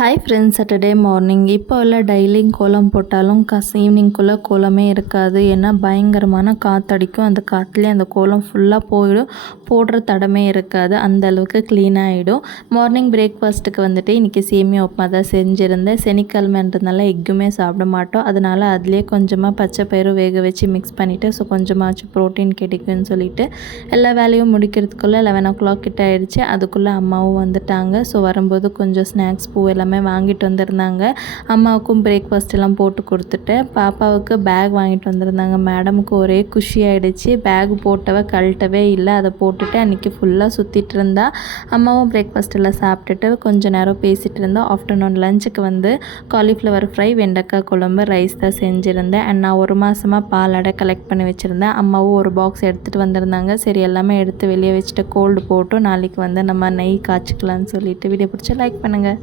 Hi friends, Saturday morning இப்போ எல்லாம் டெய்லியும் கோலம் போட்டாலும் ஈவினிங்குள்ளே கோலமே இருக்காது. ஏன்னா பயங்கரமான காற்றடிக்கும். அந்த காற்றுலேயே அந்த கோலம் ஃபுல்லாக போயிடும். போடுற தடமே இருக்காது. அந்த அளவுக்கு க்ளீனாக ஆகிடும். மார்னிங் பிரேக்ஃபாஸ்ட்டுக்கு வந்துட்டு இன்றைக்கி சேமியா உப்புமா தான் செஞ்சுருந்தேன். சனிக்கிழமைன்றதுனால எக்குமே சாப்பிட மாட்டோம். அதனால் அதுலேயே கொஞ்சமாக பச்சை பயிறு வேக வச்சு மிக்ஸ் பண்ணிவிட்டு கொஞ்சமாச்சும் ப்ரோட்டீன் கிடைக்கும்னு சொல்லிவிட்டு எல்லா வேலையும் முடிக்கிறதுக்குள்ளே 11 கிட்ட ஆகிடுச்சு. அதுக்குள்ளே அம்மாவும் வந்துட்டாங்க. வரும்போது கொஞ்சம் ஸ்நாக்ஸ் பூ எல்லாமே வாங்கிட்டு வந்திருந்தாங்க. அம்மாவுக்கும் பிரேக்ஃபாஸ்ட் எல்லாம் போட்டு கொடுத்துட்டேன். பாப்பாவுக்கு பேக் வாங்கிட்டு வந்திருந்தாங்க. மேடமுக்கு ஒரே குஷி ஆகிடுச்சு. பேக் போட்டவ கழட்டவே இல்லை. அதை போட்டுட்டு அன்றைக்கி ஃபுல்லாக சுற்றிட்டு இருந்தா. அம்மாவும் பிரேக்ஃபாஸ்ட் எல்லாம் சாப்பிட்டுட்டு கொஞ்சம் நேரம் பேசிகிட்டு இருந்தோம். ஆஃப்டர்நூன் லஞ்சுக்கு காலிஃப்ளவர் ஃப்ரை, வெண்டைக்காய் குழம்பு, ரைஸ் தான் செஞ்சுருந்தேன். அண்ட் நான் 1 மாதமாக பாலாடை கலெக்ட் பண்ணி வச்சுருந்தேன். அம்மாவும் ஒரு பாக்ஸ் எடுத்துகிட்டு வந்திருந்தாங்க. சரி எல்லாமே எடுத்து வெளியே வச்சுட்டு கோல்டு போட்டு நாளைக்கு நம்ம நெய் காய்ச்சிக்கலான்னு சொல்லிட்டு. வீடியோ பிடிச்சா லைக் பண்ணுங்கள்.